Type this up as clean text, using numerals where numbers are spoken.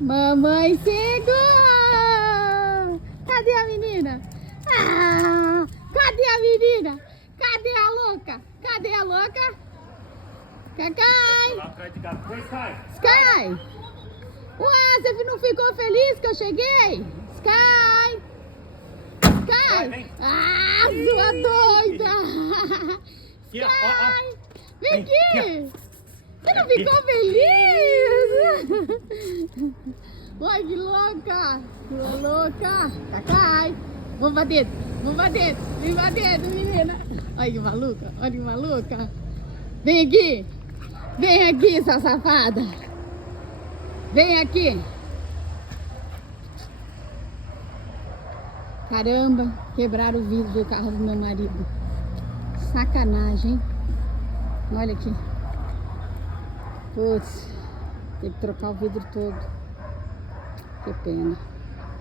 Mamãe chegou! Cadê a menina? Ah, cadê a menina? Cadê a louca? Cadê a louca? Cacai! Sky! Ué, você não ficou feliz que eu cheguei? Sky! Sky! Ah, sua doida! Sky! Vem aqui! Você não ficou feliz? Ai, que louca! Que louca! Cacai! Vamos pra dentro! Vamos pra dentro! Vem pra dentro, menina! Olha que maluca! Olha que maluca! Vem aqui! Vem aqui, sua safada! Vem aqui! Caramba! Quebraram o vidro do carro do meu marido. Sacanagem, hein? Olha aqui. Putz, tem que trocar o vidro todo. Que pena.